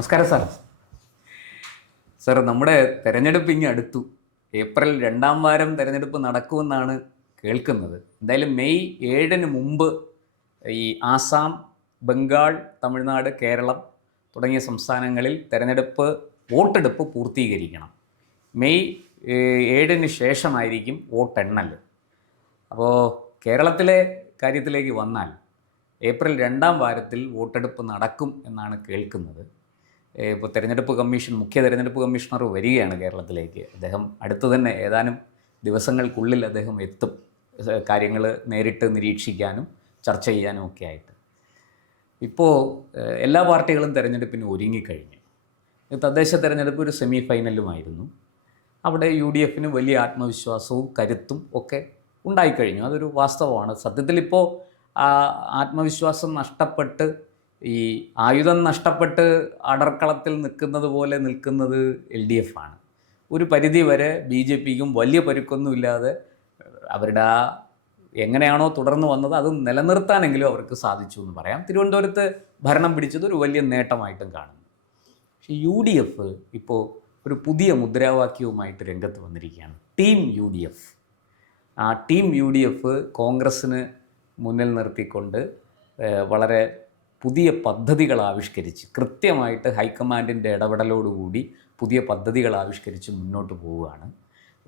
നമസ്കാരം sir. Sir, നമ്മുടെ തെരഞ്ഞെടുപ്പ് ഇങ്ങ് അടുത്തു. ഏപ്രിൽ 2ാം വാരം തെരഞ്ഞെടുപ്പ് നടക്കുമെന്നാണ് കേൾക്കുന്നത്. എന്തായാലും മെയ് 7-ന് മുമ്പ് ഈ ആസാം, ബംഗാൾ, തമിഴ്നാട്, കേരളം തുടങ്ങിയ സംസ്ഥാനങ്ങളിൽ വോട്ടെടുപ്പ് പൂർത്തീകരിക്കണം. മെയ് 7-ന് ശേഷമായിരിക്കും വോട്ടെണ്ണൽ. അപ്പോൾ കേരളത്തിലെ കാര്യത്തിലേക്ക് വന്നാൽ ഏപ്രിൽ 2ാം വാരത്തിൽ വോട്ടെടുപ്പ് നടക്കും എന്നാണ് കേൾക്കുന്നത്. ഇപ്പോൾ മുഖ്യ തെരഞ്ഞെടുപ്പ് കമ്മീഷണർ വരികയാണ് കേരളത്തിലേക്ക്. അദ്ദേഹം അടുത്ത് തന്നെ ഏതാനും ദിവസങ്ങൾക്കുള്ളിൽ അദ്ദേഹം എത്തും, കാര്യങ്ങൾ നേരിട്ട് നിരീക്ഷിക്കാനും ചർച്ച ചെയ്യാനും ഒക്കെ ആയിട്ട്. ഇപ്പോൾ എല്ലാ പാർട്ടികളും തെരഞ്ഞെടുപ്പിന് ഒരുങ്ങിക്കഴിഞ്ഞു. തദ്ദേശ തെരഞ്ഞെടുപ്പ് ഒരു സെമി ഫൈനലുമായിരുന്നു. അവിടെ UDFന് വലിയ ആത്മവിശ്വാസവും കരുത്തും ഒക്കെ ഉണ്ടായിക്കഴിഞ്ഞു. അതൊരു വാസ്തവമാണ്. സത്യത്തിൽ ഇപ്പോൾ ആത്മവിശ്വാസം നഷ്ടപ്പെട്ട്, ഈ ആയുധം നഷ്ടപ്പെട്ട് അടർക്കളത്തിൽ നിൽക്കുന്നത് പോലെ നിൽക്കുന്നത് LDF ആണ്. ഒരു പരിധി വരെ BJPക്കും വലിയ പരുക്കൊന്നുമില്ലാതെ അവരുടെ എങ്ങനെയാണോ തുടർന്ന് വന്നത് അത് നിലനിർത്താനെങ്കിലും അവർക്ക് സാധിച്ചു എന്ന് പറയാം. തിരുവനന്തപുരത്ത് ഭരണം പിടിച്ചത് ഒരു വലിയ നേട്ടമായിട്ടും കാണുന്നു. പക്ഷേ UDF ഇപ്പോൾ ഒരു പുതിയ മുദ്രാവാക്യവുമായിട്ട് രംഗത്ത് വന്നിരിക്കുകയാണ്, ടീം UDF. ആ ടീം UDF കോൺഗ്രസ്സിന് മുന്നിൽ നിർത്തിക്കൊണ്ട് വളരെ പുതിയ പദ്ധതികൾ ആവിഷ്കരിച്ച്, കൃത്യമായിട്ട് ഹൈക്കമാൻഡിൻ്റെ ഇടപെടലോടുകൂടി പുതിയ പദ്ധതികൾ ആവിഷ്കരിച്ച് മുന്നോട്ട് പോവുകയാണ്.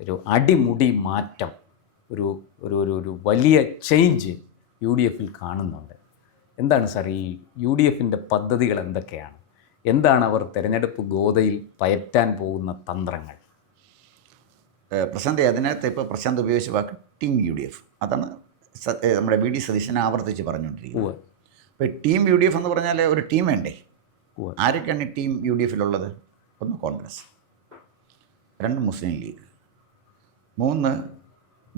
ഒരു അടിമുടി മാറ്റം, ഒരു ഒരു ഒരു വലിയ ചേഞ്ച് UDFൽ കാണുന്നുണ്ട്. എന്താണ് സാർ ഈ UDFൻ്റെ പദ്ധതികൾ എന്തൊക്കെയാണ്? എന്താണ് അവർ തെരഞ്ഞെടുപ്പ് ഗോതയിൽ പയറ്റാൻ പോകുന്ന തന്ത്രങ്ങൾ? പ്രശാന്ത്, അതിനകത്ത് ഇപ്പോൾ പ്രശാന്ത് ഉപയോഗിച്ച വാക്ക് ടീം UDF. അതാണ് നമ്മുടെ VD സതീശനെ ആവർത്തിച്ച് പറഞ്ഞുകൊണ്ടിരിക്കുന്നത്. ഇപ്പോൾ ടീം UDF എന്ന് പറഞ്ഞാൽ ഒരു ടീം വേണ്ടേ? ആരൊക്കെയാണ് ഈ ടീം UDFലുള്ളത്? 1 കോൺഗ്രസ്, 2 മുസ്ലിം ലീഗ്, 3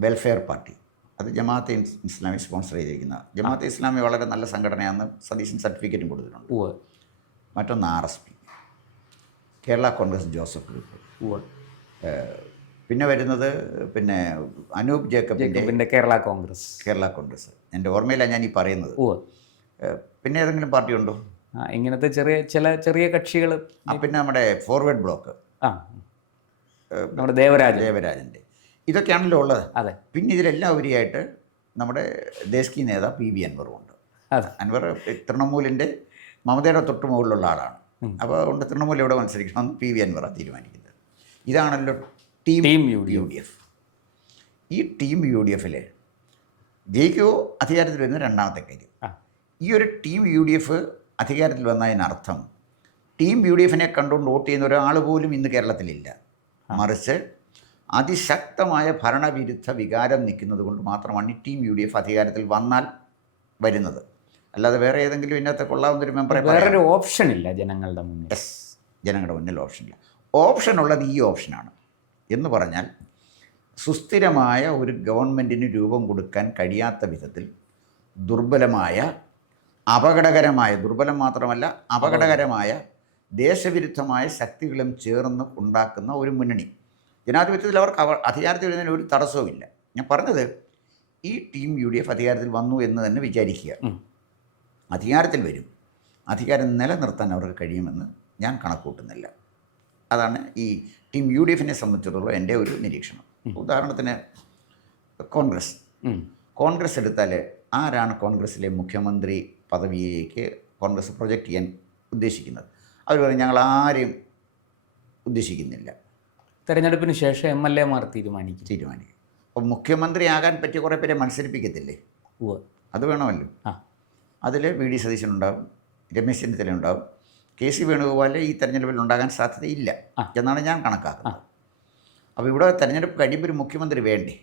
വെൽഫെയർ പാർട്ടി. അത് ജമാഅത്തെ ഇസ്ലാമി സ്പോൺസർ ചെയ്തിരിക്കുന്ന. ജമാഅത്തെ ഇസ്ലാമി വളരെ നല്ല സംഘടനയാണെന്ന് സതീശൻ സർട്ടിഫിക്കറ്റും കൊടുത്തിട്ടുണ്ട്. മറ്റൊന്ന് RSP, Kerala Congress Joseph group. പിന്നെ വരുന്നത് അനൂപ് ജേക്കബിൻ്റെ കേരള കോൺഗ്രസ്. എൻ്റെ ഓർമ്മയിലാണ് ഞാൻ ഈ പറയുന്നത്. പിന്നെ ഏതെങ്കിലും പാർട്ടി ഉണ്ടോ ഇങ്ങനത്തെ ചെറിയ കക്ഷികൾ? പിന്നെ നമ്മുടെ ഫോർവേഡ് ബ്ലോക്ക്, നമ്മുടെ ദേവരാജൻ്റെ, ഇതൊക്കെയാണല്ലോ ഉള്ളത്. അതെ. പിന്നെ ഇതിലെല്ലാം ഉപരിയായിട്ട് നമ്മുടെ ദേശീയ നേതാവ് PV അൻവറുമുണ്ട്. അൻവർ തൃണമൂലിൻ്റെ മമതയുടെ തൊട്ട് മുകളിലുള്ള ആളാണ്. അപ്പോൾ അതുകൊണ്ട് തൃണമൂൽ എവിടെ മത്സരിക്കണമെന്ന് PV അൻവറാണ് തീരുമാനിക്കുന്നത്. ഇതാണല്ലോ ടീം UDF. ഈ ടീം UDFൽ ജയിക്കുമോ അധികാരത്തിൽ വരുന്ന രണ്ടാമത്തെ കാര്യം. ഈ ഒരു ടീം UDF അധികാരത്തിൽ വന്നതിനർത്ഥം ടീം UDFനെ കണ്ടുകൊണ്ട് വോട്ട് ചെയ്യുന്ന ഒരാൾ പോലും ഇന്ന് കേരളത്തിലില്ല. മറിച്ച് അതിശക്തമായ ഭരണവിരുദ്ധ വികാരം നിൽക്കുന്നത് കൊണ്ട് മാത്രമാണ് ഈ ടീം UDF അധികാരത്തിൽ വന്നാൽ വരുന്നത്. അല്ലാതെ വേറെ ഏതെങ്കിലും ഇതിനകത്ത് കൊള്ളാവുന്നൊരു മെമ്പറെ വേറൊരു ഓപ്ഷൻ ഇല്ല ജനങ്ങളുടെ മുന്നിൽ. ജനങ്ങളുടെ മുന്നിൽ ഓപ്ഷനില്ല. ഓപ്ഷനുള്ളത് ഈ ഓപ്ഷനാണ്. എന്ന് പറഞ്ഞാൽ സുസ്ഥിരമായ ഒരു ഗവൺമെൻറ്റിന് രൂപം കൊടുക്കാൻ കഴിയാത്ത വിധത്തിൽ ദുർബലമായ, ദുർബലം മാത്രമല്ല അപകടകരമായ ദേശവിരുദ്ധമായ ശക്തികളും ചേർന്ന് ഉണ്ടാക്കുന്ന ഒരു മുന്നണി. ജനാധിപത്യത്തിൽ അവർക്ക് അധികാരത്തിൽ വരുന്നതിന് ഒരു തടസ്സവുമില്ല. ഞാൻ പറഞ്ഞത് ഈ ടീം UDF അധികാരത്തിൽ വന്നു എന്ന് തന്നെ വിചാരിക്കുക. അധികാരത്തിൽ വരും, അധികാരം നിലനിർത്താൻ അവർക്ക് കഴിയുമെന്ന് ഞാൻ കണക്കൂട്ടുന്നില്ല. അതാണ് ഈ ടീം UDFനെ സംബന്ധിച്ചിടത്തോളം എൻ്റെ ഒരു നിരീക്ഷണം. ഉദാഹരണത്തിന് കോൺഗ്രസ് എടുത്താൽ ആരാണ് കോൺഗ്രസ്സിലെ മുഖ്യമന്ത്രി പദവിയിലേക്ക് കോൺഗ്രസ് പ്രൊജക്റ്റ് ചെയ്യാൻ ഉദ്ദേശിക്കുന്നത്? അവർ പറയും ഞങ്ങൾ ആരെയും ഉദ്ദേശിക്കുന്നില്ല. തെരഞ്ഞെടുപ്പിന് ശേഷം MLA മാർ തീരുമാനിക്കും. അപ്പോൾ മുഖ്യമന്ത്രിയാകാൻ പറ്റിയ കുറേ പേരെ മത്സരിപ്പിക്കത്തില്ലേ? അത് വേണമല്ലോ. അതിൽ VD സതീശനുണ്ടാവും, രമേശ് ചെന്നിത്തല ഉണ്ടാവും, KC വേണുഗോപാൽ ഈ തെരഞ്ഞെടുപ്പിൽ ഉണ്ടാകാൻ സാധ്യതയില്ല എന്നാണ് ഞാൻ കണക്കാക്കുന്നത്. അപ്പോൾ ഇവിടെ തെരഞ്ഞെടുപ്പ് കഴിയുമ്പോൾ ഒരു മുഖ്യമന്ത്രി വേണ്ടേ?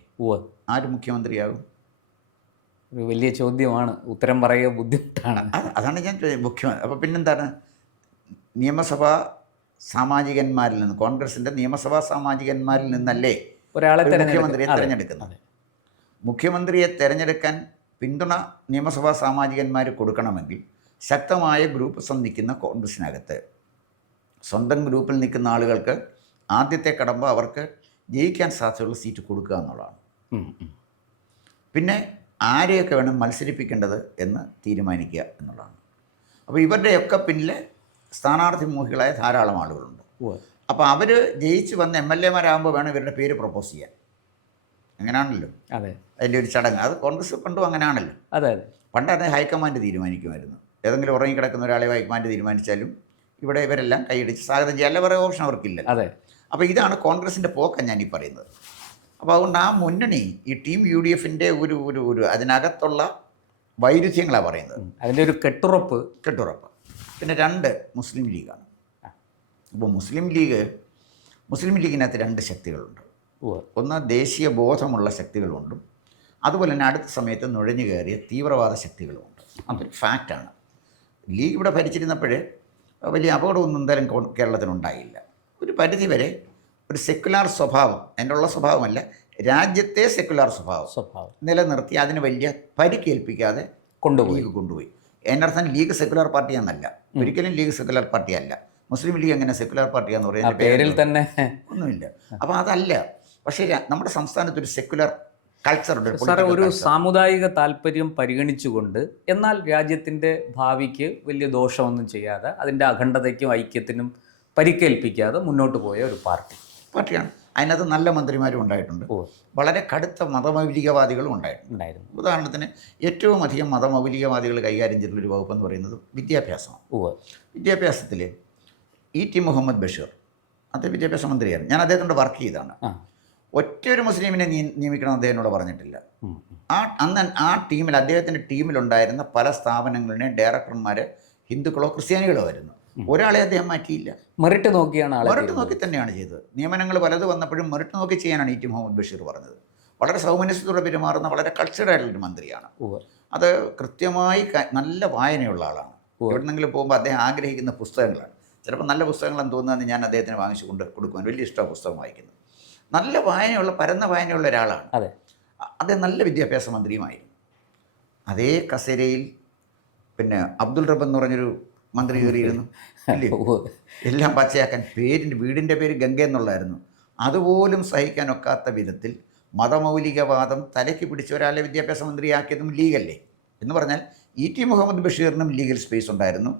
ആര് മുഖ്യമന്ത്രിയാകും? ഒരു വലിയ ചോദ്യമാണ്, ഉത്തരം പറയുക ബുദ്ധിമുട്ടാണ്. അതാണ് ഞാൻ മുഖ്യമന്ത്രി. അപ്പോൾ പിന്നെന്താണ്? നിയമസഭാ സാമാജികന്മാരിൽ നിന്ന്, കോൺഗ്രസിൻ്റെ നിയമസഭാ സാമാജികന്മാരിൽ നിന്നല്ലേ ഒരാളെ മുഖ്യമന്ത്രിയെ തിരഞ്ഞെടുക്കുന്നത്? മുഖ്യമന്ത്രിയെ തിരഞ്ഞെടുക്കാൻ പിന്തുണ നിയമസഭാ സാമാജികന്മാർ കൊടുക്കണമെങ്കിൽ ശക്തമായ ഗ്രൂപ്പ് നിൽക്കുന്ന കോൺഗ്രസിനകത്ത് സ്വന്തം ഗ്രൂപ്പിൽ നിൽക്കുന്ന ആളുകൾക്ക് ആദ്യത്തെ കടമ്പ അവർക്ക് ജയിക്കാൻ സാധ്യതയുള്ള സീറ്റ് കൊടുക്കുക എന്നുള്ളതാണ്. പിന്നെ ആരെയൊക്കെ വേണം മത്സരിപ്പിക്കേണ്ടത് എന്ന് തീരുമാനിക്കുക എന്നുള്ളതാണ്. അപ്പോൾ ഇവരുടെയൊക്കെ പിന്നിൽ സ്ഥാനാർത്ഥി മോഹികളായ ധാരാളം ആളുകളുണ്ട്. അപ്പോൾ അവർ ജയിച്ച് വന്ന് MLA-മാരാകുമ്പോൾ വേണം ഇവരുടെ പേര് പ്രപ്പോസ് ചെയ്യാൻ. അങ്ങനെയാണല്ലോ അതെ, അതിൻ്റെ ഒരു ചടങ്ങ്. അത് കോൺഗ്രസ് പണ്ടും അങ്ങനെയാണല്ലോ. അതെ, പണ്ട് അത് ഹൈക്കമാൻഡ് തീരുമാനിക്കുമായിരുന്നു. ഏതെങ്കിലും ഉറങ്ങിക്കിടക്കുന്ന ഒരാളെ ഹൈക്കമാൻഡ് തീരുമാനിച്ചാലും ഇവിടെ ഇവരെല്ലാം കൈയടിച്ച് സ്വാഗതം ചെയ്യാൻ. അല്ല, വേറെ ഓപ്ഷൻ അവർക്കില്ല. അതെ. അപ്പോൾ ഇതാണ് കോൺഗ്രസിൻ്റെ പോക്കാണ് ഞാനീ പറയുന്നത്. അപ്പോൾ അതുകൊണ്ട് ആ മുന്നണി ഈ ടീം UDF-ൻ്റെ ഒരു ഒരു ഒരു അതിനകത്തുള്ള വൈരുദ്ധ്യങ്ങളാണ് പറയുന്നത്. അതിൻ്റെ ഒരു കെട്ടുറപ്പ്. പിന്നെ 2 മുസ്ലിം ലീഗാണ്. അപ്പോൾ മുസ്ലിം ലീഗിനകത്ത് 2 ശക്തികളുണ്ട്. ഒന്ന് ദേശീയ ബോധമുള്ള ശക്തികളുമുണ്ട്, അതുപോലെ തന്നെ അടുത്ത സമയത്ത് നുഴഞ്ഞു കയറിയ തീവ്രവാദ ശക്തികളുമുണ്ട്. അതൊരു ഫാക്റ്റാണ്. ലീഗ് ഇവിടെ ഭരിച്ചിരുന്നപ്പോൾ വലിയ അപകടമൊന്നും എന്തായാലും കേരളത്തിനുണ്ടായില്ല. ഒരു പരിധിവരെ ഒരു സെക്കുലാർ സ്വഭാവം, അതിനുള്ള സ്വഭാവമല്ല, രാജ്യത്തെ സെക്കുലാർ സ്വഭാവം നിലനിർത്തി അതിന് വലിയ പരിക്കേൽപ്പിക്കാതെ കൊണ്ടുപോയി. അതിനർത്ഥം ലീഗ് സെക്കുലർ പാർട്ടിയാണെന്നല്ല. ഒരിക്കലും ലീഗ് സെക്കുലർ പാർട്ടിയല്ല. മുസ്ലിം ലീഗ് എങ്ങനെ സെക്കുലർ പാർട്ടിയാന്ന് പറയുന്നത് പേരിൽ തന്നെ ഒന്നുമില്ല. അപ്പോൾ അതല്ല. പക്ഷേ നമ്മുടെ സംസ്ഥാനത്ത് ഒരു സെക്കുലർ കൾച്ചറുണ്ട്. സാറേ, ഒരു സാമുദായിക താല്പര്യം പരിഗണിച്ചുകൊണ്ട് എന്നാൽ രാജ്യത്തിൻ്റെ ഭാവിക്ക് വലിയ ദോഷമൊന്നും ചെയ്യാതെ അതിൻ്റെ അഖണ്ഡതയ്ക്കും ഐക്യത്തിനും പരിക്കേൽപ്പിക്കാതെ മുന്നോട്ട് പോയ ഒരു പാർട്ടിയാണ്. അതിനകത്ത് നല്ല മന്ത്രിമാരും ഉണ്ടായിട്ടുണ്ട്, വളരെ കടുത്ത മതമൗലികവാദികളും ഉണ്ടായിരുന്നു. ഉദാഹരണത്തിന് ഏറ്റവും അധികം മതമൗലികവാദികൾ കൈകാര്യം ചെയ്തിട്ടുള്ളൊരു വകുപ്പെന്ന് പറയുന്നത് വിദ്യാഭ്യാസമാണ്. വിദ്യാഭ്യാസത്തിൽ E.T. മുഹമ്മദ് ബഷീർ, അദ്ദേഹം വിദ്യാഭ്യാസ മന്ത്രിയാണ്. ഞാൻ അദ്ദേഹത്തോട് വർക്ക് ചെയ്തതാണ്. ഒറ്റൊരു മുസ്ലിമിനെ നിയമിക്കണം അദ്ദേഹത്തിനോട് പറഞ്ഞിട്ടില്ല. ആ ടീമിൽ, അദ്ദേഹത്തിൻ്റെ ടീമിലുണ്ടായിരുന്ന പല സ്ഥാപനങ്ങളുടെയും ഡയറക്ടർമാർ ഹിന്ദുക്കളോ ക്രിസ്ത്യാനികളോ ആയിരുന്നു. ഒരാളെ അദ്ദേഹം മാറ്റിയില്ല. മെറിറ്റ് നോക്കി തന്നെയാണ് ചെയ്തത്. നിയമനങ്ങൾ പലത് വന്നപ്പോഴും മെറിറ്റ് നോക്കി ചെയ്യാനാണ് E.T. മുഹമ്മദ് ബഷീർ പറഞ്ഞത്. വളരെ സൗമനസ്യത്തോടെ പെരുമാറുന്ന വളരെ കൾച്ചർഡ് ആയിട്ടുള്ളൊരു മന്ത്രിയാണ്. അത് കൃത്യമായി നല്ല വായനയുള്ള ആളാണ്. എവിടെന്നെങ്കിലും പോകുമ്പോൾ അദ്ദേഹം ആഗ്രഹിക്കുന്ന പുസ്തകങ്ങളാണ്. ചിലപ്പോൾ നല്ല പുസ്തകങ്ങളെന്ന് തോന്നുന്നതെന്ന് ഞാൻ അദ്ദേഹത്തിന് വാങ്ങിച്ചു കൊടുക്കുവാൻ വലിയ ഇഷ്ടമാണ് പുസ്തകം വായിക്കുന്നത്. നല്ല വായനയുള്ള, പരന്ന വായനയുള്ള ഒരാളാണ്. അദ്ദേഹം നല്ല വിദ്യാഭ്യാസ മന്ത്രിയുമായിരുന്നു. അതേ കസേരയിൽ പിന്നെ അബ്ദുൾ റബ്ബ് എന്ന് പറഞ്ഞൊരു മന്ത്രി കയറിയിരുന്നു. ഇല്ലേ, എല്ലാം പച്ചയാക്കാൻ. വീടിൻ്റെ പേര് ഗംഗ എന്നുള്ളതായിരുന്നു. അതുപോലും സഹിക്കാനൊക്കാത്ത വിധത്തിൽ മതമൗലികവാദം തലയ്ക്ക് പിടിച്ച ഒരാളെ വിദ്യാഭ്യാസ മന്ത്രിയാക്കിയതും ലീഗല്ലേ. എന്ന് പറഞ്ഞാൽ E.T. മുഹമ്മദ് ബഷീറിനും ലീഗൽ സ്പേസ് ഉണ്ടായിരുന്നു,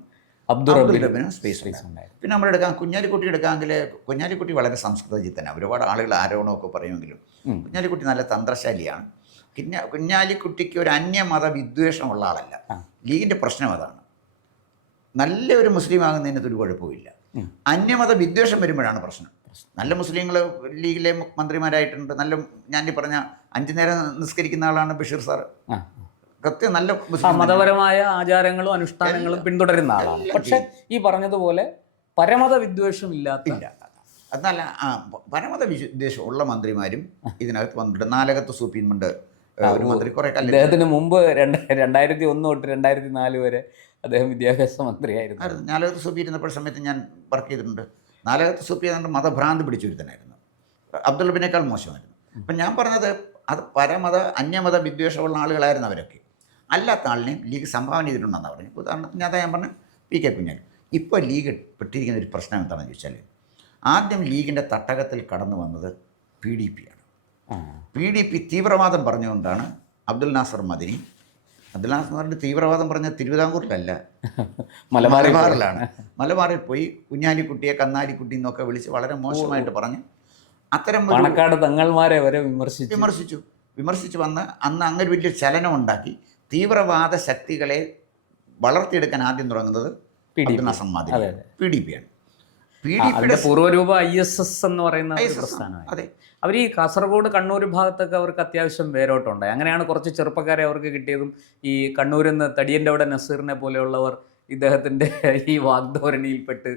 അബ്ദുൾ റബ്ബിനും സ്പേസ് ഉണ്ടായിരുന്നു. പിന്നെ നമ്മളെടുക്കാം, കുഞ്ഞാലിക്കുട്ടി എടുക്കാമെങ്കിൽ കുഞ്ഞാലിക്കുട്ടി വളരെ സംസ്കൃത ചിത്തനാണ്. ഒരുപാട് ആളുകൾ ആരോപണമൊക്കെ പറയുമെങ്കിലും കുഞ്ഞാലിക്കുട്ടി നല്ല തന്ത്രശാലിയാണ്. കുഞ്ഞാലിക്കുട്ടിക്ക് ഒരു അന്യമത വിദ്വേഷമുള്ള ആളല്ല. ലീഗിൻ്റെ പ്രശ്നം അതാണ്. നല്ലൊരു മുസ്ലിം ആകുന്നതിനകത്ത് ഒരു കുഴപ്പമില്ല. അന്യമത വിദ്വേഷം വരുമ്പോഴാണ് പ്രശ്നം. നല്ല മുസ്ലിങ്ങൾ ലീഗിലെ മന്ത്രിമാരായിട്ടുണ്ട്. നല്ല ഞാൻ പറഞ്ഞ 5 നേരം നിസ്കരിക്കുന്ന ആളാണ് ബഷീർ സാർ. കൃത്യം നല്ല മതപരമായ ആചാരങ്ങളും അനുഷ്ഠാനങ്ങളും പിന്തുടരുന്ന ആളാണ്. പക്ഷെ ഈ പറഞ്ഞതുപോലെ പരമത വിദ്വേഷം ഇല്ലാത്ത അതല്ല, പരമത വിദ്വേഷം ഉള്ള മന്ത്രിമാരും ഇതിനകത്ത് വന്നിട്ടുണ്ട്. നാലകത്ത് സൂപ്പിയുമുണ്ട് ഒരു മന്ത്രി. കുറെ അദ്ദേഹത്തിന് മുമ്പ് 2001 തൊട്ട് 2004 വരെ അദ്ദേഹം വിദ്യാഭ്യാസ മന്ത്രിയായിരുന്നു. നാലകത്ത് സൂപ്പി ഇരുന്നപ്പോൾ സമയത്ത് ഞാൻ വർക്ക് ചെയ്തിട്ടുണ്ട്. നാലകത്ത് സൂപ്പി ഏതാണ്ട് മതഭ്രാന്ത് പിടിച്ചൊരുത്തനായിരുന്നു. അബ്ദുൾ റബ്ബിനേക്കാൾ മോശമായിരുന്നു. അപ്പം ഞാൻ പറഞ്ഞത് അത് അന്യമത വിദ്വേഷമുള്ള ആളുകളായിരുന്നു അവരൊക്കെ. അല്ലാത്ത ആളിനെയും ലീഗ് സംഭാവന ചെയ്തിട്ടുണ്ടെന്നാണ് പറഞ്ഞു. ഉദാഹരണത്തിന് അതാ ഞാൻ പറഞ്ഞു PK കുഞ്ഞാലി. ഇപ്പോൾ ലീഗ് പെട്ടിരിക്കുന്ന ഒരു പ്രശ്നം എന്താണെന്ന് ചോദിച്ചാൽ, ആദ്യം ലീഗിൻ്റെ തട്ടകത്തിൽ കടന്നു വന്നത് PDP ആണ്. PDP തീവ്രവാദം പറഞ്ഞുകൊണ്ടാണ് അബ്ദുൽ നാസർ മദനിയുടെ തീവ്രവാദം പറഞ്ഞ തിരുവിതാംകൂറിലല്ല, മലബാറിലാണ്. മലബാറിൽ പോയി കുഞ്ഞാലിക്കുട്ടിയെ കന്നാലിക്കുട്ടി എന്നൊക്കെ വിളിച്ച് വളരെ മോശമായിട്ട് പറഞ്ഞ് അത്തരം തങ്ങൾമാരെ വരെ വിമർശിച്ച് വന്ന് അന്ന് അങ്ങനെ വലിയ ചലനം ഉണ്ടാക്കി തീവ്രവാദ ശക്തികളെ വളർത്തിയെടുക്കാൻ ആദ്യം തുടങ്ങുന്നത് അബ്ദുൽ നാസർ മദനി, PDP ആണ്. PDPയുടെ പൂർവ്വരൂപ ISS എന്ന് പറയുന്ന പ്രസ്ഥാനമാണ്. അതെ, അവർ ഈ കാസർഗോഡ് കണ്ണൂർ ഭാഗത്തൊക്കെ അവർക്ക് അത്യാവശ്യം വേരോട്ടുണ്ടായി. അങ്ങനെയാണ് കുറച്ച് ചെറുപ്പക്കാരെ അവർക്ക് കിട്ടിയതും. ഈ കണ്ണൂരിൽ നിന്ന് തടിയൻ്റെ അവിടെ നസീറിനെ പോലെയുള്ളവർ ഇദ്ദേഹത്തിൻ്റെ ഈ വാഗ്ധോരണിയിൽപ്പെട്ട്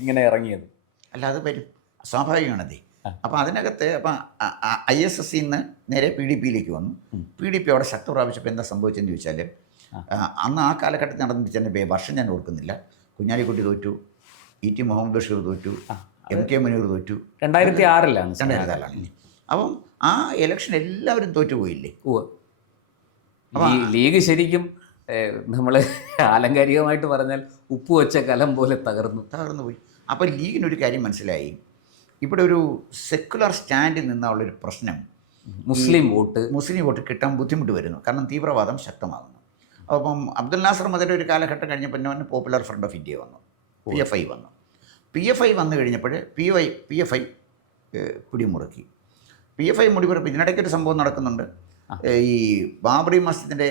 ഇങ്ങനെ ഇറങ്ങിയത്. അല്ല, അത് വരും, സ്വാഭാവികമാണതേ. അപ്പോൾ അതിനകത്ത് അപ്പം ISSൽ നിന്ന് നേരെ PDPയിലേക്ക് വന്നു. PDP അവിടെ ശക്തി പ്രാപിച്ചപ്പോൾ എന്താ സംഭവിച്ചതെന്ന് ചോദിച്ചാൽ, അന്ന് ആ കാലഘട്ടത്തിൽ നടന്നിട്ട് വർഷം ഞാൻ ഓർക്കുന്നില്ല. കുഞ്ഞാലിക്കുട്ടി തോറ്റു, E.T. മുഹമ്മദ് ബഷീർ തോറ്റു, MK മുനീർ തോറ്റു. 2006 അപ്പം ആ ഇലക്ഷൻ എല്ലാവരും തോറ്റുപോയില്ലേ. ലീഗ് ശരിക്കും നമ്മൾ ആലങ്കാരികമായിട്ട് പറഞ്ഞാൽ ഉപ്പ് വെച്ച കലം പോലെ തകർന്നു പോയി. അപ്പോൾ ലീഗിനൊരു കാര്യം മനസ്സിലായി, ഇവിടെ ഒരു സെക്കുലർ സ്റ്റാൻഡിൽ നിന്നുള്ളൊരു പ്രശ്നം, മുസ്ലിം വോട്ട് കിട്ടാൻ ബുദ്ധിമുട്ട് വരുന്നു. കാരണം തീവ്രവാദം ശക്തമാകുന്നു. അപ്പം അബ്ദുൽ നാസർ മദനി ഒരു കാലഘട്ടം കഴിഞ്ഞപ്പോൾ പോപ്പുലർ ഫ്രണ്ട് ഓഫ് ഇന്ത്യ വന്നു. PFI വന്നു. PFI വന്നു കഴിഞ്ഞപ്പോൾ PFI പിടിമുറുക്കി. PFI മുടിമുറുക്കി. ഇതിനിടയ്ക്കൊരു സംഭവം നടക്കുന്നുണ്ട്. ഈ ബാബറി മസ്ജിദിൻ്റെ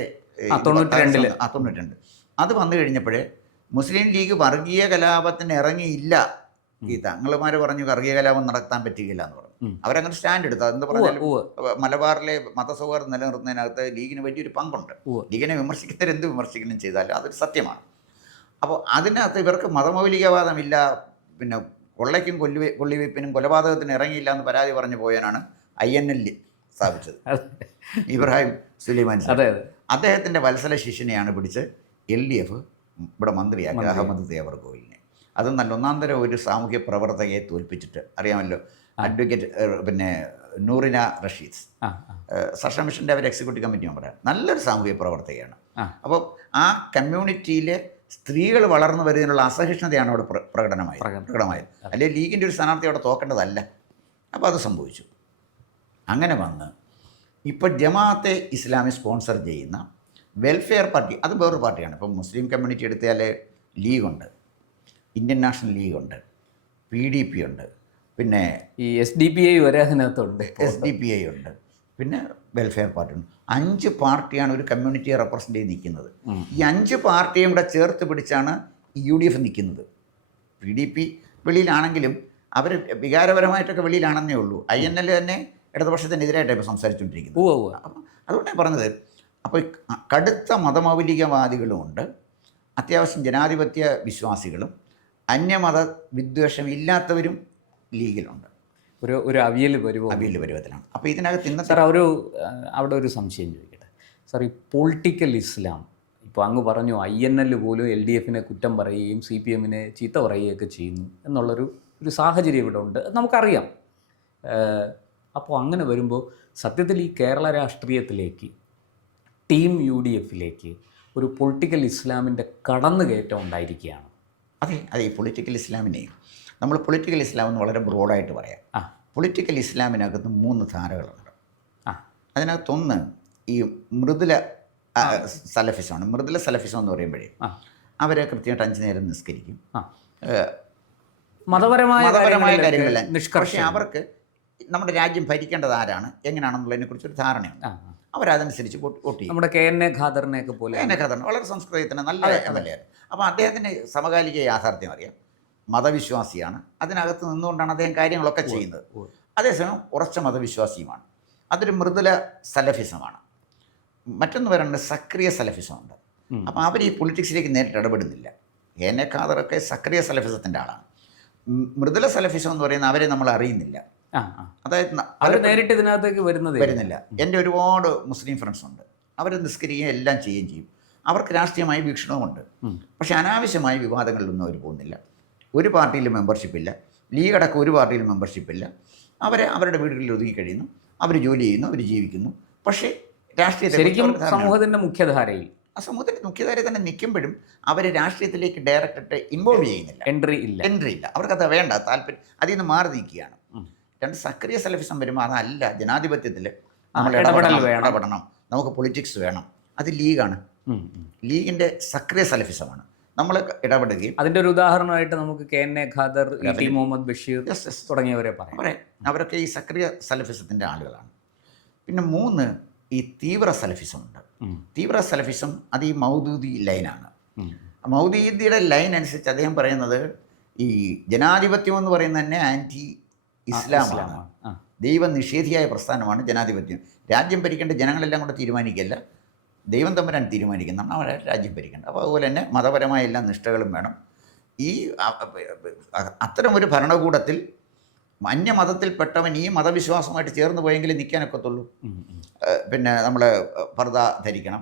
92 അത് വന്നു കഴിഞ്ഞപ്പോഴേ മുസ്ലിം ലീഗ് വർഗീയ കലാപത്തിന് ഇറങ്ങിയില്ല. ഈ തങ്ങളുമാർ പറഞ്ഞു വർഗീയ കലാപം നടത്താൻ പറ്റുകയില്ല എന്ന് പറഞ്ഞു. അവരങ്ങനെ സ്റ്റാൻഡ് എടുത്തു. അതെന്ന് പറഞ്ഞാൽ മലബാറിലെ മതസൗഹാർദ്ദം നിലനിർത്തുന്നതിനകത്ത് ലീഗിന് വലിയൊരു പങ്കുണ്ട്. ലീഗിനെ വിമർശിക്കുന്നവർ എന്ത് വിമർശിക്കണം ചെയ്താലും അതൊരു സത്യമാണ്. അപ്പോൾ അതിനകത്ത് ഇവർക്ക് മതമൗലികവാദമില്ല, പിന്നെ കൊള്ളയ്ക്കും കൊള്ളിവയ്പ്പിനും കൊലപാതകത്തിന് ഇറങ്ങിയില്ല എന്ന് പരാതി പറഞ്ഞു പോയാനാണ് INL സ്ഥാപിച്ചത്. ഇബ്രാഹിം സുലൈമാൻ. അദ്ദേഹത്തിൻ്റെ വത്സല ശിഷ്യനെയാണ് പിടിച്ച് LDF ഇവിടെ മന്ത്രിയാക്കി, അഹമ്മദ് ദേവർകോവിലിനെ. അത് നല്ല ഒന്നാന്തരം ഒരു സാമൂഹ്യ പ്രവർത്തകയെ തോൽപ്പിച്ചിട്ട്, അറിയാമല്ലോ, അഡ്വക്കേറ്റ് പിന്നെ നൂറിന റഷീദ്, സർഷ മിഷൻ്റെ അവർ എക്സിക്യൂട്ടീവ് കമ്മിറ്റി മെമ്പറാണ്. നല്ലൊരു സാമൂഹ്യ പ്രവർത്തകയാണ്. അപ്പോൾ ആ കമ്മ്യൂണിറ്റിയിലെ സ്ത്രീകൾ വളർന്നു വരുന്നതിനുള്ള അസഹിഷ്ണുതയാണ് അവിടെ പ്രകടമായത്. അല്ലെങ്കിൽ ലീഗിൻ്റെ ഒരു സ്ഥാനാർത്ഥി അവിടെ തോക്കേണ്ടതല്ല. അപ്പോൾ അത് സംഭവിച്ചു. അങ്ങനെ വന്ന് ഇപ്പോൾ ജമാഅത്തെ ഇസ്ലാമി സ്പോൺസർ ചെയ്യുന്ന വെൽഫെയർ പാർട്ടി, അത് വേറൊരു പാർട്ടിയാണ്. ഇപ്പം മുസ്ലിം കമ്മ്യൂണിറ്റി എടുത്താൽ ലീഗുണ്ട്, ഇന്ത്യൻ നാഷണൽ ലീഗുണ്ട്, PDP ഉണ്ട്, പിന്നെ ഈ SDPI വരെ അതിനകത്തുണ്ട്, SDPI ഉണ്ട്, പിന്നെ വെൽഫെയർ പാർട്ടി ഉണ്ട്. 5 പാർട്ടിയാണ് ഒരു കമ്മ്യൂണിറ്റിയെ റെപ്രസെൻ്റ് ചെയ്ത് നിൽക്കുന്നത്. ഈ 5 പാർട്ടിയും കൂടെ ചേർത്ത് പിടിച്ചാണ് UDF നിൽക്കുന്നത്. PDP വെളിയിലാണെങ്കിലും അവർ വികാരപരമായിട്ടൊക്കെ വെളിയിലാണെന്നേ ഉള്ളൂ. INL തന്നെ ഇടതുപക്ഷത്തിനെതിരായിട്ടാണ് ഇപ്പോൾ സംസാരിച്ചുകൊണ്ടിരിക്കുന്നത്. അപ്പം അതുകൊണ്ടാണ് പറഞ്ഞത്. അപ്പോൾ കടുത്ത മതമൗലികവാദികളുമുണ്ട്, അത്യാവശ്യം ജനാധിപത്യ വിശ്വാസികളും, വിദ്വേഷം ഇല്ലാത്തവരും ലീഗിലുണ്ട്. ഒരു അവിയൽ പരുവത്തിലാണ്. അപ്പോൾ ഇതിനകത്ത് ഇന്നത്തെ സാർ അവിടെ ഒരു സംശയം ചോദിക്കട്ടെ സാർ. ഈ പൊളിറ്റിക്കൽ ഇസ്ലാം, ഇപ്പോൾ അങ്ങ് പറഞ്ഞു INL പോലും LDFനെ കുറ്റം പറയുകയും CPMനെ ചീത്ത പറയുകയൊക്കെ ചെയ്യുന്നു എന്നുള്ളൊരു സാഹചര്യം ഇവിടെ ഉണ്ട്, നമുക്കറിയാം. അപ്പോൾ അങ്ങനെ വരുമ്പോൾ സത്യത്തിൽ ഈ കേരള രാഷ്ട്രീയത്തിലേക്ക്, ടീം UDFിലേക്ക് ഒരു പൊളിറ്റിക്കൽ ഇസ്ലാമിൻ്റെ കടന്നുകയറ്റം ഉണ്ടായിരിക്കുകയാണ്. അതെ, ഈ പൊളിറ്റിക്കൽ ഇസ്ലാമിനെയും നമ്മൾ പൊളിറ്റിക്കൽ ഇസ്ലാം എന്ന് വളരെ ബ്രോഡായിട്ട് പറയാം. പൊളിറ്റിക്കൽ ഇസ്ലാമിനകത്ത് 3 ധാരകളുണ്ട്. അതിനകത്തൊന്ന് ഈ മൃദുല സലഫിസമാണ്. മൃദുല സലഫിസം എന്ന് പറയുമ്പോഴേ അവരെ കൃത്യമായിട്ട് 5 നേരം നിസ്കരിക്കും, മതപരമായ കാര്യങ്ങളെല്ലാം. പക്ഷേ അവർക്ക് നമ്മുടെ രാജ്യം ഭരിക്കേണ്ടത് ആരാണ്, എങ്ങനെയാണെന്നുള്ളതിനെക്കുറിച്ചൊരു ധാരണയുണ്ട്. അവരതനുസരിച്ച് വോട്ട് ചെയ്യും. നമ്മുടെ KN ഖാദറിനെയൊക്കെ പോലെ. KN ഖാദറിന് വളരെ സംസ്കൃതത്തിന് നല്ല നിലയാണ്. അപ്പോൾ അദ്ദേഹത്തിൻ്റെ സമകാലിക യാഥാർത്ഥ്യം അറിയാം. മതവിശ്വാസിയാണ്, അതിനകത്ത് നിന്നുകൊണ്ടാണ് അദ്ദേഹം കാര്യങ്ങളൊക്കെ ചെയ്യുന്നത്. അതേസമയം ഉറച്ച മതവിശ്വാസിയുമാണ്. അതൊരു മൃദുല സലഫിസമാണ്. മറ്റൊന്ന് പറയുന്നത് സക്രിയ സലഫിസമുണ്ട്. അപ്പോൾ അവർ ഈ പൊളിറ്റിക്സിലേക്ക് നേരിട്ട് ഇടപെടുന്നില്ല. KN ഖാദറൊക്കെ സക്രിയ സലഫിസത്തിൻ്റെ ആളാണ്. മൃദുല സലഫിസം എന്ന് പറയുന്നത് അവരെ നമ്മൾ അറിയുന്നില്ല. അതായത് നേരിട്ട് ഇതിനകത്തേക്ക് വരുന്നില്ല. എൻ്റെ ഒരുപാട് മുസ്ലിം ഫ്രണ്ട്സ് ഉണ്ട്. അവർ നിസ്കരിക്കുകയും എല്ലാം ചെയ്യുകയും ചെയ്യും. അവർക്ക് രാഷ്ട്രീയമായ വീക്ഷണവുമുണ്ട്. പക്ഷേ അനാവശ്യമായ വിവാദങ്ങളിലൊന്നും അവർ പോകുന്നില്ല. ഒരു പാർട്ടിയിലും മെമ്പർഷിപ്പില്ല. ലീഗ് അടക്കം ഒരു പാർട്ടിയിലും മെമ്പർഷിപ്പില്ല. അവരുടെ വീടുകളിൽ ഒതുങ്ങി കഴിയുന്നു, അവർ ജോലി ചെയ്യുന്നു, അവർ ജീവിക്കുന്നു. പക്ഷേ രാഷ്ട്രീയത്തിൽ സമൂഹത്തിൻ്റെ മുഖ്യധാരയിൽ, ആ സമൂഹത്തിൻ്റെ മുഖ്യധാരയിൽ തന്നെ നിൽക്കുമ്പോഴും അവർ രാഷ്ട്രീയത്തിലേക്ക് ഡയറക്റ്റായിട്ട് ഇൻവോൾവ് ചെയ്യുന്നില്ല. എൻട്രി ഇല്ല. അവർക്കത് വേണ്ട, താല്പര്യം അതിൽ നിന്ന് മാറി നിൽക്കുകയാണ്. 2 സക്രിയ സലഫിസം വരുമ്പോൾ അതല്ല, ജനാധിപത്യത്തിൽ നമ്മൾ ഇടപെടണം, നമുക്ക് പൊളിറ്റിക്സ് വേണം. അത് ലീഗാണ്. ലീഗിൻ്റെ സക്രിയ സലഫിസമാണ്. നമ്മൾ ഇടപെടുകയും അതിൻ്റെ ഒരു ഉദാഹരണമായിട്ട് നമുക്ക് KN ഖാദർ, ET മുഹമ്മദ് ബഷീർ തുടങ്ങിയവരെ പറയാം. അവരൊക്കെ ഈ സക്രിയ സലഫിസത്തിൻ്റെ ആളുകളാണ്. പിന്നെ 3 ഈ തീവ്ര സലഫിസമുണ്ട്. തീവ്ര സലഫിസം അത് ഈ മൗദൂദി ലൈനാണ്. മൗദൂദിയുടെ ലൈൻ അനുസരിച്ച് അദ്ദേഹം പറയുന്നത് ഈ ജനാധിപത്യം എന്ന് പറയുന്നത് തന്നെ ആൻറ്റി ഇസ്ലാമാണ്. ദൈവം നിഷേധിയായ പ്രസ്ഥാനമാണ് ജനാധിപത്യം. രാജ്യം ഭരിക്കേണ്ട ജനങ്ങളെല്ലാം കൂടെ തീരുമാനിക്കല്ല, ദൈവം തമ്പുരാൻ തീരുമാനിക്കുന്നതാണ് അവരെ രാജ്യം ഭരിക്കേണ്ടത്. അപ്പോൾ അതുപോലെ തന്നെ മതപരമായ എല്ലാ നിഷ്ഠകളും വേണം. ഈ അത്തരമൊരു ഭരണകൂടത്തിൽ അന്യമതത്തിൽപ്പെട്ടവൻ ഈ മതവിശ്വാസമായിട്ട് ചേർന്ന് പോയെങ്കിൽ നിൽക്കാനൊക്കത്തുള്ളൂ. പിന്നെ നമ്മൾ പർദ്ദ ധരിക്കണം,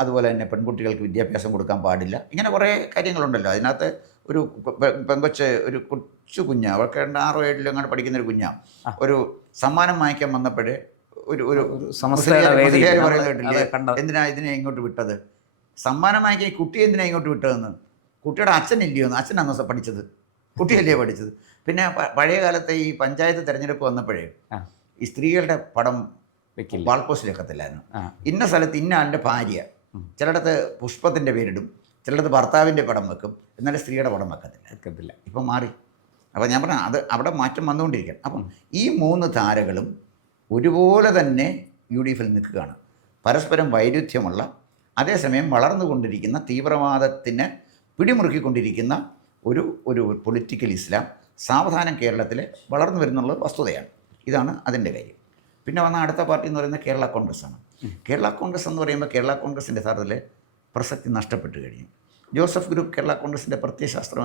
അതുപോലെ തന്നെ പെൺകുട്ടികൾക്ക് വിദ്യാഭ്യാസം കൊടുക്കാൻ പാടില്ല, ഇങ്ങനെ കുറേ കാര്യങ്ങളുണ്ടല്ലോ. അതിനകത്ത് ഒരു പെങ്കൊച്ച്, ഒരു കൊച്ചു കുഞ്ഞ്, അവർക്ക് 6 or 7 അങ്ങോട്ട് പഠിക്കുന്നൊരു കുഞ്ഞാണ്, ഒരു സമ്മാനം വാങ്ങിക്കാൻ വന്നപ്പോഴേ ഒരു പറയുന്നില്ലേ, എന്തിനാ ഇതിനെ ഇങ്ങോട്ട് വിട്ടത്, സമ്മാനം വാങ്ങിക്കാൻ ഈ കുട്ടിയെ എന്തിനാ ഇങ്ങോട്ട് വിട്ടതെന്ന്. കുട്ടിയുടെ അച്ഛനില്ലയോ എന്ന്, അച്ഛനാണ് പഠിച്ചത്, കുട്ടിയല്ലേ പഠിച്ചത്. പിന്നെ പഴയ കാലത്തെ ഈ പഞ്ചായത്ത് തിരഞ്ഞെടുപ്പ് വന്നപ്പോഴേ ഈ സ്ത്രീകളുടെ പടം വാൾപോസ്റ്റിൽ വെക്കത്തില്ലായിരുന്നു. ഇന്ന സ്ഥലത്ത് ഇന്ന ആളുടെ ഭാര്യ, ചിലയിടത്ത് പുഷ്പത്തിൻ്റെ പേരിടും, ചിലടത്ത് ഭർത്താവിൻ്റെ പടം വെക്കും, എന്നാലും സ്ത്രീയുടെ പടം വെക്കത്തില്ല. ഇപ്പം മാറി. അപ്പോൾ ഞാൻ പറഞ്ഞ അത് അവിടെ മാറ്റം വന്നുകൊണ്ടിരിക്കുകയാണ്. അപ്പം ഈ 3 ധാരകളും ഒരുപോലെ തന്നെ UDF-ൽ നിൽക്കുകയാണ്. പരസ്പരം വൈരുദ്ധ്യമുള്ള, അതേസമയം വളർന്നുകൊണ്ടിരിക്കുന്ന, തീവ്രവാദത്തിന് പിടിമുറുക്കിക്കൊണ്ടിരിക്കുന്ന ഒരു പൊളിറ്റിക്കൽ ഇസ്ലാം സാവധാനം കേരളത്തിൽ വളർന്നു വരുന്നുള്ള വസ്തുതയാണ്. ഇതാണ് അതിൻ്റെ കാര്യം. പിന്നെ വന്ന അടുത്ത പാർട്ടി എന്ന് പറയുന്നത് കേരള കോൺഗ്രസ്സാണ്. കേരള കോൺഗ്രസ് എന്ന് പറയുമ്പോൾ കേരള കോൺഗ്രസിൻ്റെ യഥാർത്ഥത്തിൽ പ്രസക്തി നഷ്ടപ്പെട്ട് കഴിഞ്ഞു. ജോസഫ് ഗ്രൂപ്പ് കേരള കോൺഗ്രസിൻ്റെ പ്രത്യയശാസ്ത്രം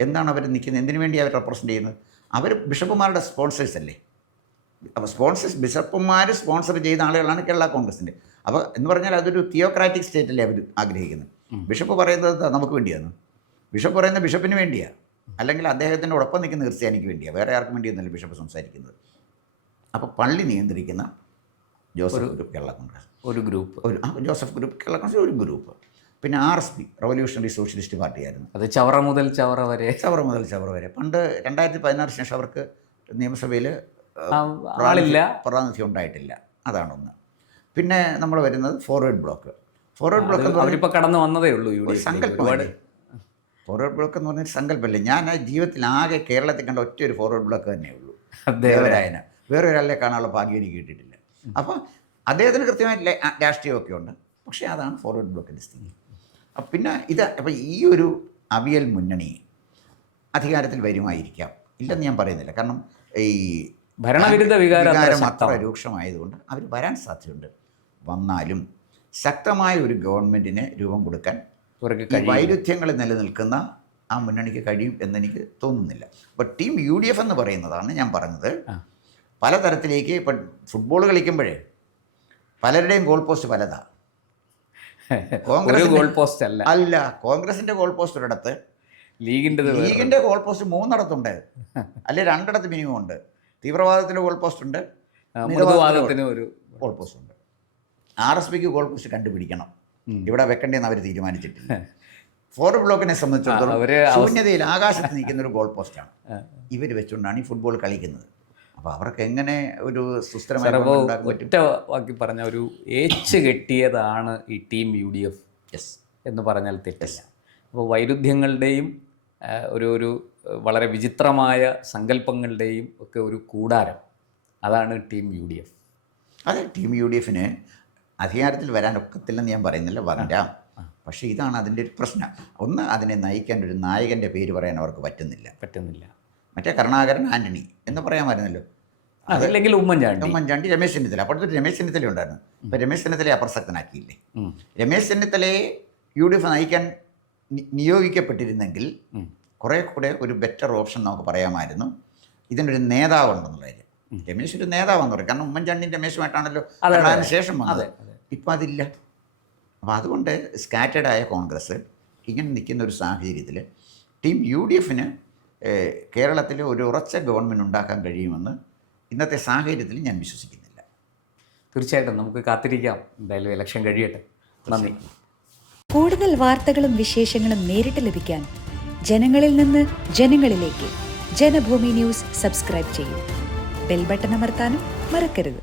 എന്താണ് അവർ നിൽക്കുന്നത്, എന്തിനു വേണ്ടി അവർ റെപ്രസെൻ്റ് ചെയ്യുന്നത്? അവർ ബിഷപ്പുമാരുടെ സ്പോൺസേഴ്സ് അല്ലേ. അപ്പോൾ ബിഷപ്പുമാർ സ്പോൺസർ ചെയ്ത ആളുകളാണ് കേരള കോൺഗ്രസിൻ്റെ. അപ്പോൾ എന്ന് പറഞ്ഞാൽ അതൊരു തിയോക്രാറ്റിക് സ്റ്റേറ്റല്ലേ അവർ ആഗ്രഹിക്കുന്നത്. ബിഷപ്പ് പറയുന്നത് നമുക്ക് വേണ്ടിയാണ്, ബിഷപ്പ് പറയുന്നത് ബിഷപ്പിന് വേണ്ടിയാണ്, അല്ലെങ്കിൽ അദ്ദേഹത്തിൻ്റെ ഒപ്പം നിൽക്കുന്ന ക്രിസ്ത്യാനിക്ക് വേണ്ടിയാണ്, വേറെ ആർക്കും വേണ്ടിയൊന്നുമല്ല ബിഷപ്പ് സംസാരിക്കുന്നത്. അപ്പോൾ പള്ളി നിയന്ത്രിക്കുന്ന ജോസഫ് ഗ്രൂപ്പ് കേരള കോൺഗ്രസ് ഒരു group, Joseph group Kerala Congress ഒരു ഗ്രൂപ്പ്. പിന്നെ RSP റവല്യൂഷണറി സോഷ്യലിസ്റ്റ് പാർട്ടിയായിരുന്നു. അത് ചവറ മുതൽ ചവറ വരെ. പണ്ട് 2016 ശേഷം അവർക്ക് നിയമസഭയിൽ പ്രാതിനിധ്യം ഉണ്ടായിട്ടില്ല. അതാണൊന്ന്. പിന്നെ നമ്മൾ വരുന്നത് ഫോർവേഡ് ബ്ലോക്ക് അവരിപ്പോൾ കടന്നു വന്നതേ ഉള്ളൂ. സങ്കല്പമാണ് ഫോർവേഡ് ബ്ലോക്ക് എന്ന് പറഞ്ഞാൽ സങ്കല്പമല്ലേ. ഞാൻ ജീവിതത്തിൽ ആകെ കേരളത്തിൽ കണ്ട ഒറ്റ ഒരു ഫോർവേഡ് ബ്ലോക്ക് തന്നെ ഉള്ളൂ, ദേവരായന. വേറെ ഒരാളെ കാണാനുള്ള ഭാഗ്യം എനിക്ക് കിട്ടിയിട്ടില്ല. അപ്പോൾ അദ്ദേഹത്തിന് കൃത്യമായിട്ട് രാഷ്ട്രീയമൊക്കെ ഉണ്ട്, പക്ഷേ അതാണ് ഫോർവേഡ് ബ്ലോക്കിൻ്റെ സ്ഥിതി. പിന്നെ അപ്പോൾ ഈ ഒരു അവിയൽ മുന്നണി അധികാരത്തിൽ വരുമായിരിക്കാം, ഇല്ലെന്ന് ഞാൻ പറയുന്നില്ല. കാരണം ഈ ഭരണവിരുദ്ധ വികാരം അത്ര രൂക്ഷമായതുകൊണ്ട് അവർ വരാൻ സാധ്യതയുണ്ട്. വന്നാലും ശക്തമായ ഒരു ഗവൺമെൻറ്റിന് രൂപം കൊടുക്കാൻ വൈരുദ്ധ്യങ്ങൾ നിലനിൽക്കുന്ന ആ മുന്നണിക്ക് കഴിയും എന്നെനിക്ക് തോന്നുന്നില്ല. അപ്പോൾ ടീം UDF എന്ന് പറയുന്നതാണ് ഞാൻ പറഞ്ഞത്. പലതരത്തിലേക്ക് ഇപ്പം ഫുട്ബോൾ കളിക്കുമ്പോഴേ പലരുടെയും ഗോൾ പോസ്റ്റ് പലതാണ്. കോൺഗ്രസ് അല്ല, കോൺഗ്രസിൻ്റെ ഗോൾ പോസ്റ്റ് ഒരിടത്ത്, ലീഗിൻ്റെ ഗോൾ പോസ്റ്റ് 3 ഇടത്തുണ്ട്, അല്ലെ 2 ഇടത്ത് മിനിമം ഉണ്ട്. തീവ്രവാദത്തിൻ്റെ ഗോൾ പോസ്റ്റ് ഉണ്ട്, ഒരു ഗോൾ പോസ്റ്റ് ഉണ്ട്. RSPക്ക് ഗോൾ പോസ്റ്റ് കണ്ടുപിടിക്കണം, ഇവിടെ വെക്കണ്ടേന്ന് അവർ തീരുമാനിച്ചിട്ടില്ല. ഫോർവേഡ് ബ്ലോക്കിനെ സംബന്ധിച്ചിടത്തോളം ശൂന്യതയിൽ ആകാശത്ത് നിൽക്കുന്ന ഒരു ഗോൾ പോസ്റ്റാണ് ഇവർ വെച്ചുകൊണ്ടാണ് ഈ ഫുട്ബോൾ കളിക്കുന്നത്. അപ്പോൾ അവർക്ക് എങ്ങനെ ഒരു സുസ്ഥിരമായ ഒറ്റ വാക്കി പറഞ്ഞ ഒരു ഏച്ച് കെട്ടിയതാണ് ഈ ടീം UDF എന്ന് പറഞ്ഞാൽ തെറ്റില്ല. അപ്പോൾ വൈരുദ്ധ്യങ്ങളുടെയും ഒരു വളരെ വിചിത്രമായ സങ്കല്പങ്ങളുടെയും ഒക്കെ ഒരു കൂടാരം, അതാണ് ടീം UDF. അതെ, ടീം UDFന് അധികാരത്തിൽ വരാനൊക്കത്തില്ലെന്ന് ഞാൻ പറയുന്നില്ല, വരാം. പക്ഷേ ഇതാണ് അതിൻ്റെ ഒരു പ്രശ്നം. ഒന്ന്, അതിനെ നയിക്കാൻ ഒരു നായകൻ്റെ പേര് പറയാൻ അവർക്ക് പറ്റുന്നില്ല. മറ്റേ കരുണാകരൻ, ആൻ്റണി എന്ന് പറയാമായിരുന്നല്ലോ. അതല്ലെങ്കിൽ ഉമ്മൻചാണ്ടി, രമേശ് ചെന്നിത്തല. അപ്പോഴത്തെ രമേശ് ചെന്നിത്തല ഉണ്ടായിരുന്നു. ഇപ്പം രമേശ് ചെന്നിത്തലയെ അപ്രസക്തനാക്കിയില്ലേ. രമേശ് ചെന്നിത്തലയെ UDF നയിക്കാൻ നിയോഗിക്കപ്പെട്ടിരുന്നെങ്കിൽ കുറേ കൂടെ ഒരു ബെറ്റർ ഓപ്ഷൻ നമുക്ക് പറയാമായിരുന്നു. ഇതിനൊരു നേതാവുണ്ടെന്നുള്ള കാര്യം. രമേശ് ഒരു നേതാവെന്ന് പറയും, കാരണം ഉമ്മൻചാണ്ടിയും രമേശുമായിട്ടാണല്ലോ അതിന് ശേഷം വന്നത്. ഇപ്പം അതില്ല. അപ്പോൾ അതുകൊണ്ട് സ്കാറ്റേഡായ കോൺഗ്രസ് ഇങ്ങനെ നിൽക്കുന്ന ഒരു സാഹചര്യത്തിൽ ടീം UDFന് കേരളത്തിൽ ഒരു ഉറച്ച ഗവൺമെൻറ് ഉണ്ടാക്കാൻ കഴിയുമെന്ന് ഇന്നത്തെ സാഹചര്യത്തിൽ ഞാൻ വിശ്വസിക്കുന്നില്ല. തീർച്ചയായിട്ടും നമുക്ക് കാത്തിരിക്കാം, എന്തായാലും ഇലക്ഷൻ കഴിയട്ടെ. നന്ദി. കൂടുതൽ വാർത്തകളും വിശേഷങ്ങളും നേരിട്ട് ലഭിക്കാൻ ജനങ്ങളിൽ നിന്ന് ജനങ്ങളിലേക്ക് ജനഭൂമി ന്യൂസ് സബ്സ്ക്രൈബ് ചെയ്യൂ. ബെൽ ബട്ടൺ അമർത്താനും മറക്കരുത്.